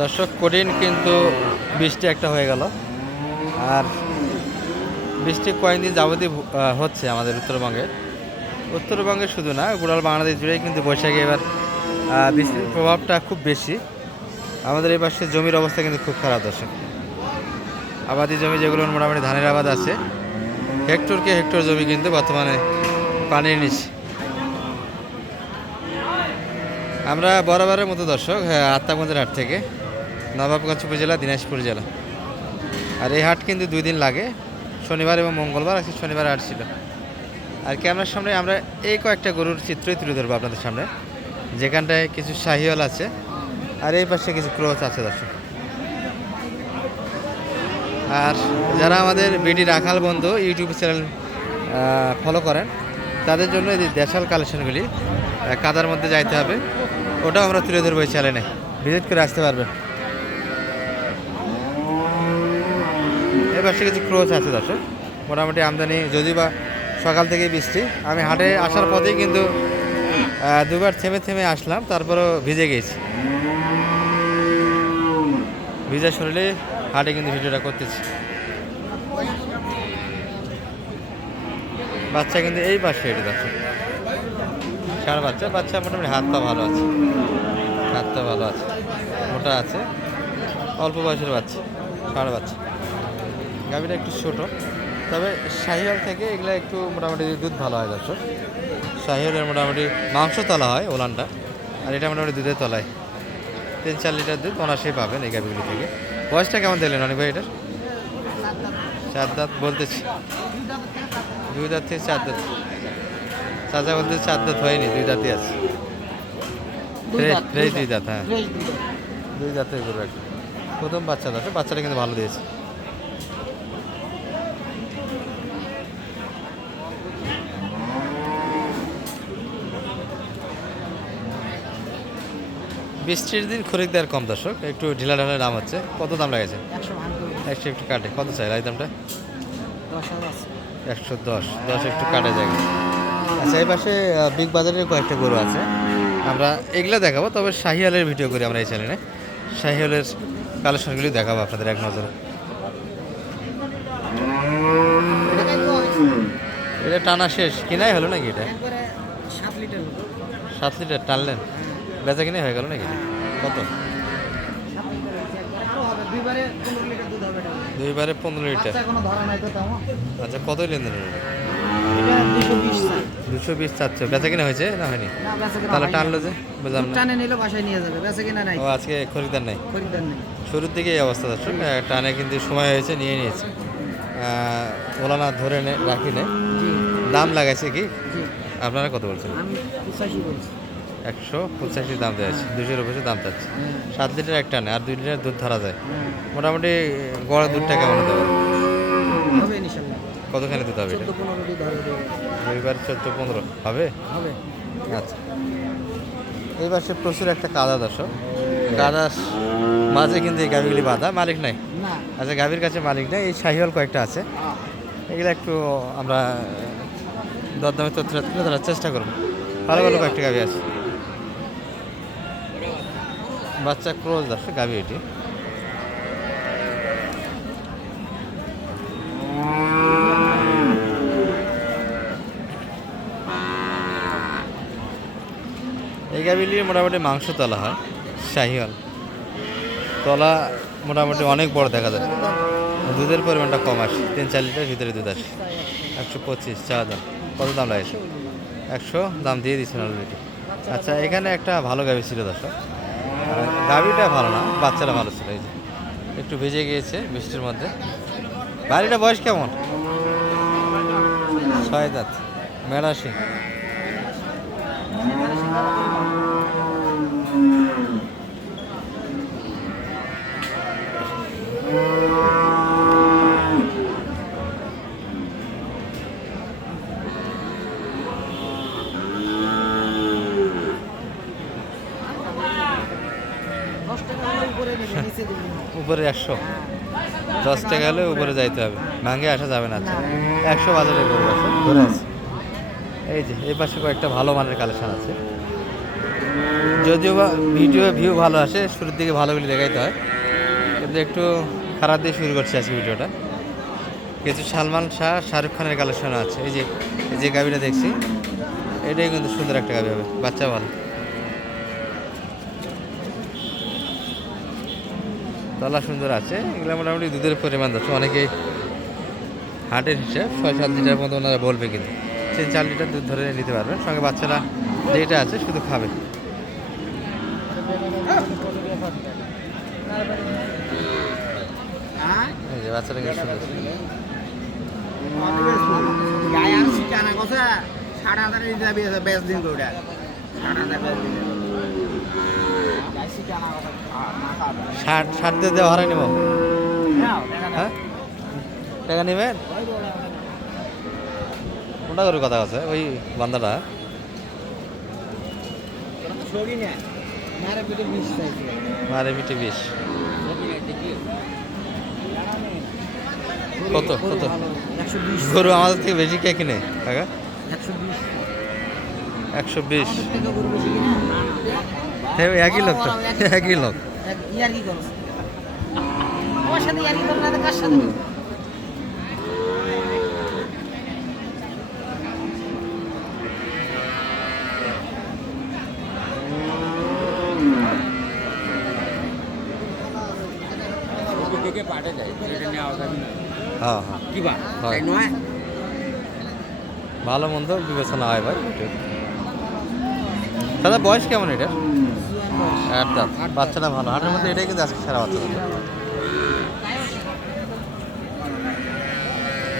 দর্শক কঠিন কিন্তু বৃষ্টি একটা হয়ে গেল। আর বৃষ্টি কয়েকদিন যাবতীয় হচ্ছে আমাদের উত্তরবঙ্গে শুধু না, গোটাল বাংলাদেশ জুড়েই কিন্তু বৈশাখে এবার বৃষ্টির প্রভাবটা খুব বেশি। আমাদের এই পাশে জমির অবস্থা কিন্তু খুব খারাপ দর্শক। আবাদি জমি যেগুলো মোটামুটি ধানের আবাদ আছে, হেক্টরকে হেক্টর জমি কিন্তু বর্তমানে পানির নিচে। আমরা বরাবরের মতো দর্শক আত্মাগঞ্জের হাট থেকে, নবাবগঞ্জ উপজেলা, দিনাজপুর জেলা। আর এই হাট কিন্তু 2 দিন লাগে, শনিবার এবং মঙ্গলবার। আজকে শনিবার হাট ছিল। আর ক্যামেরার সামনে আমরা এই কয়েকটা গরুর চিত্রই তুলে ধরবো আপনাদের সামনে, যেখানটায় কিছু শাহিওয়াল আছে আর এই পাশে কিছু ক্রস আছে দর্শক। আর যারা আমাদের বিডি রাখাল বন্ধু ইউটিউব চ্যানেল ফলো করেন, তাদের জন্য এই দেশাল কালেকশনগুলি কাদার মধ্যে যাইতে হবে, ওটাও আমরা তুলে ধরবো এই চ্যানেলে, ভিজিট করে আসতে পারবেন। এই পাশে কিছু ক্রস আছে দর্শক, মোটামুটি আমদানি, যদি বা সকাল থেকেই বৃষ্টি। আমি হাটে আসার পথেই কিন্তু দুবার থেমে থেমে আসলাম, তারপরও ভিজে গেছি। ভিজা শরীরে হাটে কিন্তু ভিডিওটা করতেছি। বাচ্চা কিন্তু এই পাশে এটা দর্শক, ষাঁড় বাচ্চা মোটামুটি হাত পা ভালো আছে, মোটা আছে, অল্প বয়সের বাচ্চা, ষাঁড় বাচ্চা। গাভীটা একটু ছোটো, তবে শাহিওয়াল থেকে এগুলো একটু মোটামুটি দুধ ভালো হয় দর্শক। শাহিওয়ালের মোটামুটি মাংস তলা হয় ওলানটা, আর এটা মোটামুটি দুধের তলায় 3-4 লিটার দুধ অনাসেই পাবেন এই গাভীগুলি থেকে। বয়সটা কেমন দিলেন অনেক ভাই এটার? 4 দাঁত বলতেছি, 2 দাঁত থেকে 4 দাঁত। চাচা বলতে 4 দাঁত হয়নি, 2 দাঁতই আছে। ফ্রেশ 2 দাঁত, হ্যাঁ 2 দাঁতের গরু একটা, প্রথম বাচ্চা দাঁত। বাচ্চাটা কিন্তু ভালো দিয়েছে। বৃষ্টির দিন খরিদ্দার কম দর্শক, একটু ঢিলা ঢালা দাম হচ্ছে। কত দাম লাগেছে? 100 একটু কাটে। কত চাই এই দামটা? 110 একটু কাটে জায়গা। আচ্ছা, এই পাশে বিগ বাজারের কয়েকটা গরু আছে, আমরা এগুলো দেখাবো। তবে শাহিওয়ালের ভিডিও করি আমরা এই চ্যানেলে, শাহিওয়ালের কালেকশনগুলি দেখাবো আপনাদের এক নজরে। এটা টানা শেষ, কিনাই হলো নাকি? এটা 7 লিটার টানলেন, বেচা কিনে হয়ে গেল নাকি? কত? 2বারে 15 লিটার। আচ্ছা, কত লেনদেন? 220 চাচ্ছে। বেচা কিনা হয়েছে না হয়নি? তাহলে টানলো যে, বুঝলাম না। টানে নিলে বাসায় নিয়ে যাবে, বেচা কিনা নাই। ও, আজকে খরিদ্দার নাই। নেই। শুরুর দিকে এই অবস্থা দর্শক, টানে কিন্তু সময় হয়েছে, নিয়ে নিয়েছে। ওলানা ধরে রাখি নে। দাম লাগাইছে কি? আপনারা কত বলছেন? আমি 85 বলছি। 185 দাম দেওয়া আছে, 200-এর উপরে দাম চাচ্ছে। 7 লিটার এক টানে, আর 2 লিটার দুধ ধরা যায়। মোটামুটি গড় দুধটা কেমন হতে পারে? হবে ইনশাআল্লাহ। কতখানি দুধ হবে? 14-15 দুধ হবে। 2বার 14-15 হবে। আচ্ছা, এই পাশে প্রচুর একটা কাদা দর্শক, কাদার মাঝে কিন্তু এই গাভীগুলি বাঁধা, মালিক নাই। না। আচ্ছা, গাভীর কাছে মালিক নাই। এই শাহিওয়াল কয়েকটা আছে, এগুলো একটু আমরা দরদামের তথ্যটা তুলে ধরার চেষ্টা করবো। ভালো ভালো কয়েকটা গাভী আছে, বাচ্চা ক্রোজ দর্শক গাভী এটি। এই গাভীলি মোটামুটি মাংস তলা হয়, শাহিওয়াল তলা মোটামুটি অনেক বড় দেখা যায়। দুধের পরিমাণটা কম আসে, 3-4 লিটার ভিতরে দুধ আসে। 125 চা দাম। কত দাম লাগেছে? 100 দাম দিয়ে দিচ্ছেন অলরেডি। আচ্ছা, এখানে একটা ভালো গাভী ছিল দর্শক, গাভীটা ভালো না, বাচ্চাটা ভালো ছিল। এই যে একটু ভিজে গিয়েছে বৃষ্টির মধ্যে। বাড়িটা বয়স কেমন? 6 দাঁত, মেলাসি। উপরে 100, 10 টাকা হলে উপরে যাইতে হবে, ভাঙে আসা যাবে না। 100 বাজারে গরু আছে, ধরে আছে। এই যে এই পাশে কয়েকটা ভালো মানের কালেকশন আছে। যদিও বা ভিডিও ভিউ ভালো আসে, শুরুর দিকে ভালোগুলি দেখাইতে হয়, কিন্তু একটু খারাপ দিয়ে শুরু করছি আজকে ভিডিওটা। কিছু সালমান শাহ, শাহরুখ খানের কালেকশন আছে। এই যে গাভিটা দেখছি, এটাই কিন্তু সুন্দর একটা গাভি হবে, বাচ্চা ভালো, তলা সুন্দর আছে। এগুলো মোটামুটি দুধের পরিমাণ যাচ্ছে, অনেকেই হাটের হিসাব 6-7 লিটার মতো ওনারা বলবে, কিন্তু 3-4 লিটার দুধ ধরে নিতে পারবেন। সঙ্গে বাচ্চারা যেটা আছে শুধু খাবে। এই যে বাচ্চাটা কিন্তু সুন্দর। গায়ে আনছি টানা কথা 7,500 যাবে বেশ দিন করে 60 দিয়ে দেওয়া হারাই নেব, হ্যাঁ টাকা নেবেন? কোনটা করে কথা আছে ওই বান্দাটা? মারে পিঠে 20। কত কত 120 গরু আমাদের থেকে বেশি কে কিনে কাকা? 120। একই লোক তো, একই লোক। ইয়ার কি করছ আমার সাথে ইয়ার কি করছ না কার সাথে? হ্যাঁ হ্যাঁ কি বা হয়। তাই নয় ভালো মন্দ বিবেচনা হয় ভাই। দাদা বয়স কেমন এটা? 8 দাঁত। বাচ্চাটা ভালো, হাটের মধ্যে এটাই কিন্তু আজকে সেরা বাচ্চা দাদা।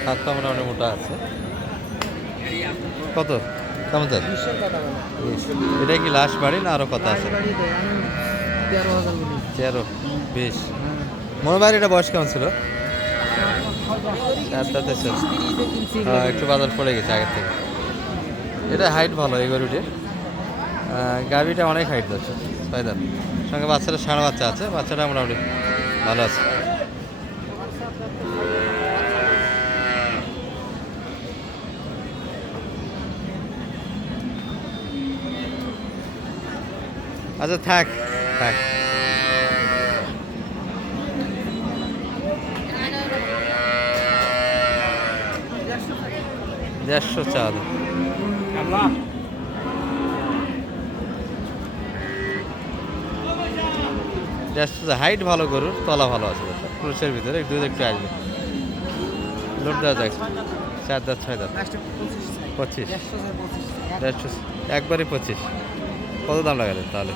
হাত পা মোটামুটি মোটা আছে। কত কেমন চাই? 20 কথা বলে এটাই কি লাস্ট বাড়ি না আরো কথা আছে? বাড়ি তো আমি 13,000 বলি 13, 20। মনে হয় এটা বয়স কেমন ছিল? 8 দাঁতের ছিল। হ্যাঁ একটু বাজার পড়ে গেছে আগের থেকে। এটা হাইট ভালো এই গরুটির। গাভিটা অনেক হাইট যাচ্ছে 6 দাঁত। সঙ্গে বাচ্চাটা ষাঁড় বাচ্চা আছে, বাচ্চাটা মোটামুটি ভালো আছে। আচ্ছা থাক থাক। দেড়শো চাল। হাইট ভালো গরুর, তলা ভালো আছে, ক্রুশের ভিতরে দুধ একটু আসবে। লোড দেওয়া যাক 4 দাঁত 6 দাঁত। 25, 150, একবারে 25। কত দাম লাগালেন তাহলে?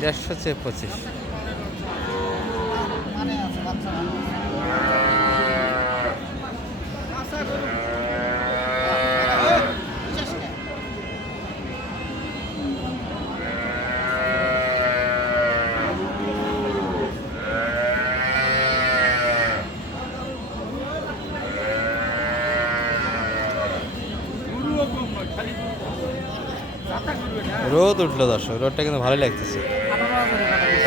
150 চেয়ে 25। রোদ উঠলো দর্শক, রোদটা কিন্তু ভালোই লাগতেছে,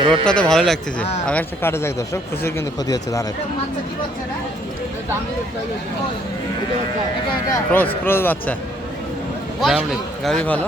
রোদটা তো ভালোই লাগতেছে। আকাশটা কাটে যাক দর্শক, প্রচুর কিন্তু ক্ষতি হচ্ছে ধানের। ক্রস ক্রস বাচ্চা গাড়ি ভালো।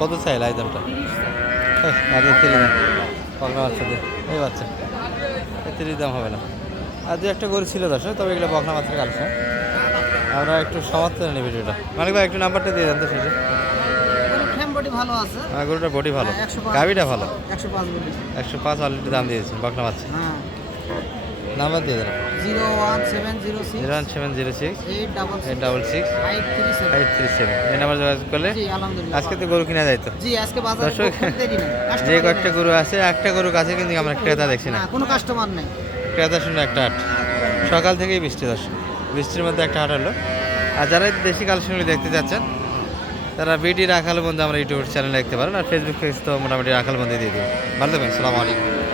কত চাই লাই দামটা? একদম 30 দাম পাগলা বাচ্চাদের, এই বাচ্চা 30 দাম হবে না। আর দু একটা গরু ছিল দর্শক, তবে এগুলো বকনা বাচ্চার কালেকশন। আমরা একটু সমাপ্ত নেই ভিডিওটা। মালিক ভাই একটু নাম্বারটা দিয়ে দেন তো শেষে। ভালো আছে, হ্যাঁ গরুটার বডি ভালো, 105 গাভিটা ভালো। 105 বলি 105 অলরেডি দাম দিয়েছে বকনা বাচ্চা। হ্যাঁ নাম্বার দিয়ে দেন 01706 01706 866 866 537 537 এই নাম্বার যোগাযোগ করলে জি আলহামদুলিল্লাহ আজকে তো গরু কিনা যায় তো জি আজকে বাজারে দর্শক, খুলতেই না যে কয়েকটা গরু আছে একটা গরুর কাছে কিন্তু আমরা ক্রেতা দেখছি না কোনো কাস্টমার নেই ক্রেতা শূন্য একটা হাট সকাল থেকেই বৃষ্টি দর্শক বৃষ্টির মধ্যে একটা হাট হলো আর যারা এই দেশি কালেকশনগুলি দেখতে যাচ্ছেন তারা বিডি রাখাল বন্ধু আমরা ইউটিউব চ্যানেলে দেখতে পারেন আর ফেসবুক পেজ তো মোটামুটি রাখাল বন্ধু দিয়ে দিই ভালো থাকবেন সালাম আলাইকুম